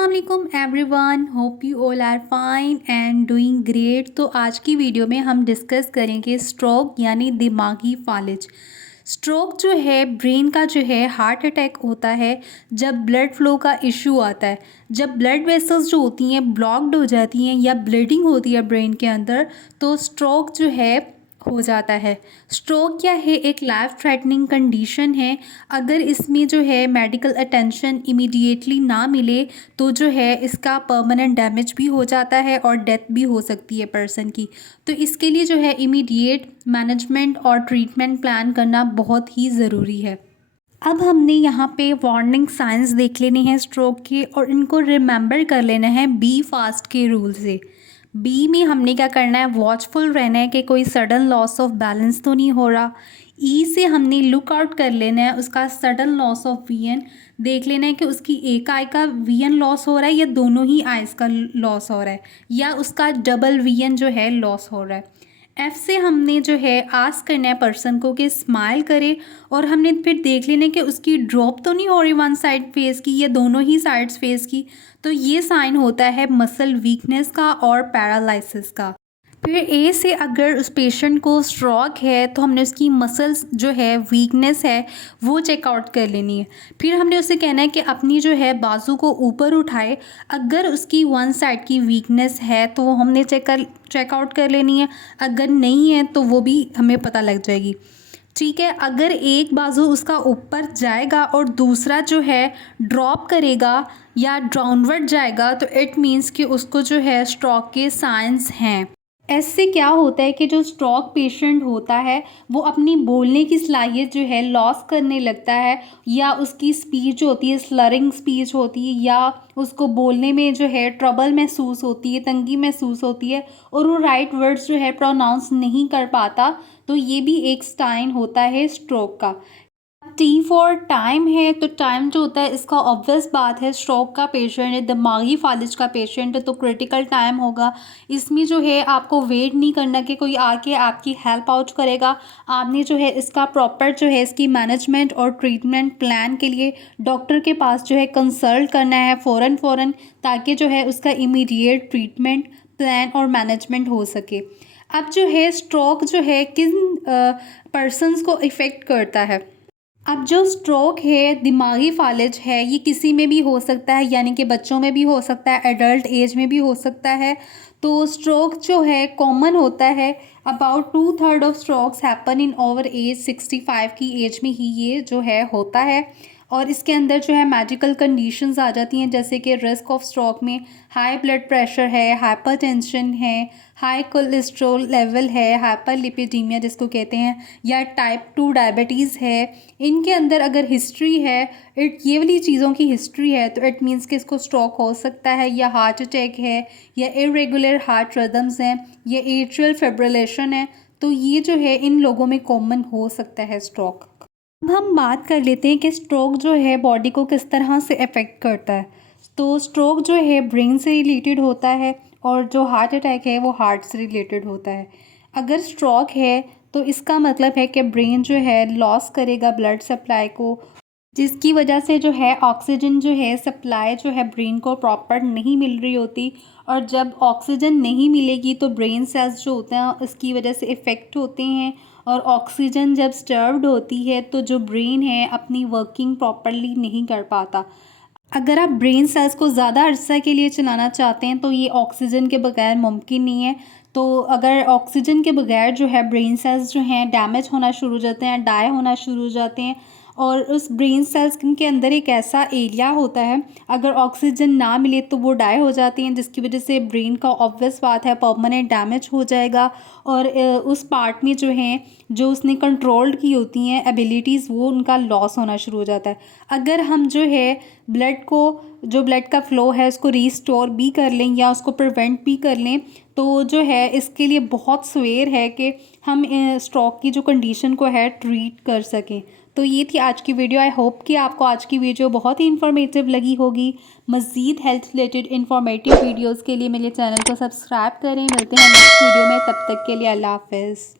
अस्सलाम everyone, hope you all are fine and doing great. तो आज की वीडियो में हम डिस्कस करेंगे स्ट्रोक यानी दिमागी फालिज। स्ट्रोक जो है ब्रेन का जो है हार्ट अटैक होता है जब ब्लड फ्लो का इशू आता है, जब ब्लड वेसल्स जो होती हैं ब्लॉक्ड हो जाती हैं या ब्लीडिंग होती है ब्रेन के अंदर, तो स्ट्रोक जो है हो जाता है। स्ट्रोक क्या है? एक लाइफ थ्रेटनिंग कंडीशन है। अगर इसमें जो है मेडिकल अटेंशन इमीडिएटली ना मिले तो जो है इसका परमानेंट डैमेज भी हो जाता है और डेथ भी हो सकती है पर्सन की। तो इसके लिए जो है इमीडिएट मैनेजमेंट और ट्रीटमेंट प्लान करना बहुत ही ज़रूरी है। अब हमने यहाँ पे वार्निंग साइंस देख लेने हैं स्ट्रोक के और इनको रिमेंबर कर लेना है बी फास्ट के रूल से। बी में हमने क्या करना है? वॉचफुल रहना है कि कोई सडन लॉस ऑफ बैलेंस तो नहीं हो रहा। ई से हमने लुक आउट कर लेना है उसका सडन लॉस ऑफ वीएन, देख लेना है कि उसकी एक आई का वीएन लॉस हो रहा है या दोनों ही आइज़ का लॉस हो रहा है या उसका डबल वीएन जो है लॉस हो रहा है। एफ से हमने जो है आस्क करना है पर्सन को कि स्माइल करे और हमने फिर देख लेना है कि उसकी ड्रॉप तो नहीं हो रही वन साइड फेस की या दोनों ही साइड्स फेस की। तो ये साइन होता है मसल वीकनेस का और पैरालिसिस का। फिर ए से अगर उस पेशेंट को स्ट्रोक है तो हमने उसकी मसल्स जो है वीकनेस है वो चेकआउट कर लेनी है। फिर हमने उससे कहना है कि अपनी जो है बाजू को ऊपर उठाए। अगर उसकी वन साइड की वीकनेस है तो वो हमने चेकआउट कर लेनी है, अगर नहीं है तो वो भी हमें पता लग जाएगी। ठीक है, अगर एक बाजू उसका ऊपर जाएगा और दूसरा जो है ड्रॉप करेगा या डाउनवर्ड जाएगा तो इट मीन्स कि उसको जो है स्ट्रोक के साइंस हैं। ऐसे क्या होता है कि जो स्ट्रोक पेशेंट होता है वो अपनी बोलने की सलाहियत जो है लॉस करने लगता है या उसकी स्पीच होती है स्लरिंग स्पीच होती है या उसको बोलने में जो है ट्रबल महसूस होती है, तंगी महसूस होती है और वो राइट वर्ड्स जो है प्रोनाउंस नहीं कर पाता। तो ये भी एक साइन होता है स्ट्रोक का। टी फॉर टाइम है तो टाइम जो होता है इसका ऑब्वियस बात है, स्ट्रोक का पेशेंट है, दिमागी फालिज का पेशेंट है तो क्रिटिकल टाइम होगा। इसमें जो है आपको वेट नहीं करना कि कोई आके आपकी हेल्प आउट करेगा। आपने जो है इसका प्रॉपर जो है इसकी मैनेजमेंट और ट्रीटमेंट प्लान के लिए डॉक्टर के पास जो है कंसल्ट करना है फ़ौरन ताकि जो है उसका इमीडिएट ट्रीटमेंट प्लान और मैनेजमेंट हो सके। अब जो है स्ट्रोक जो है किन पर्सनस को इफ़ेक्ट करता है? अब जो स्ट्रोक है दिमागी फालिज है ये किसी में भी हो सकता है, यानी कि बच्चों में भी हो सकता है, एडल्ट एज में भी हो सकता है। तो स्ट्रोक जो है कॉमन होता है। About 2/3 of strokes happen in over age 65 की एज में ही ये जो है होता है। और इसके अंदर जो है मेडिकल कंडीशंस आ जाती हैं जैसे कि रिस्क ऑफ स्ट्रोक में हाई ब्लड प्रेशर है, हाइपरटेंशन है, हाई कोलेस्ट्रॉल लेवल है, हाइपरलिपिडीमिया जिसको कहते हैं, या टाइप 2 डायबिटीज़ है। इनके अंदर अगर हिस्ट्री है, ये वाली चीज़ों की हिस्ट्री है तो इट मीन्स कि इसको स्ट्रोक हो सकता है, या हार्ट अटैक है, या इरेगुलर हार्ट रिदम्स हैं, या एट्रियल फिब्रिलेशन है। तो ये जो है इन लोगों में कॉमन हो सकता है स्ट्रोक। अब हम बात कर लेते हैं कि स्ट्रोक जो है बॉडी को किस तरह से अफेक्ट करता है। तो स्ट्रोक जो है ब्रेन से रिलेटेड होता है और जो हार्ट अटैक है वो हार्ट से रिलेटेड होता है। अगर स्ट्रोक है तो इसका मतलब है कि ब्रेन जो है लॉस करेगा ब्लड सप्लाई को, जिसकी वजह से जो है ऑक्सीजन जो है सप्लाई जो है ब्रेन को प्रॉपर नहीं मिल रही होती। और जब ऑक्सीजन नहीं मिलेगी तो ब्रेन सेल्स जो होते हैं इसकी वजह से इफ़ेक्ट होते हैं। और ऑक्सीजन जब स्टर्व्ड होती है तो जो ब्रेन है अपनी वर्किंग प्रॉपरली नहीं कर पाता। अगर आप ब्रेन सेल्स को ज़्यादा अरसा के लिए चलाना चाहते हैं तो ये ऑक्सीजन के बगैर मुमकिन नहीं है। तो अगर ऑक्सीजन के बगैर जो है ब्रेन सेल्स जो हैं डैमेज होना शुरू हो जाते हैं, डाई होना शुरू हो जाते हैं। और उस ब्रेन सेल्स के अंदर एक ऐसा एरिया होता है, अगर ऑक्सीजन ना मिले तो वो डाई हो जाती हैं, जिसकी वजह से ब्रेन का ऑब्वियस बात है परमानेंट डैमेज हो जाएगा। और उस पार्ट में जो हैं जो उसने कंट्रोल्ड की होती हैं एबिलिटीज़ वो उनका लॉस होना शुरू हो जाता है। अगर हम जो है ब्लड का फ़्लो है उसको रीस्टोर भी कर लें या उसको प्रिवेंट भी कर लें तो जो है इसके लिए बहुत सवेर है कि हम स्ट्रोक की जो कंडीशन को है ट्रीट कर सकें। तो ये थी आज की वीडियो। आई होप कि आपको आज की वीडियो बहुत ही इन्फॉर्मेटिव लगी होगी। मज़ीद हेल्थ रिलेटेड इन्फॉर्मेटिव वीडियोज़ के लिए मेरे चैनल को सब्सक्राइब करें। मिलते हैं नेक्स्ट वीडियो में, तब तक के लिए अल्लाह हाफ़िज़।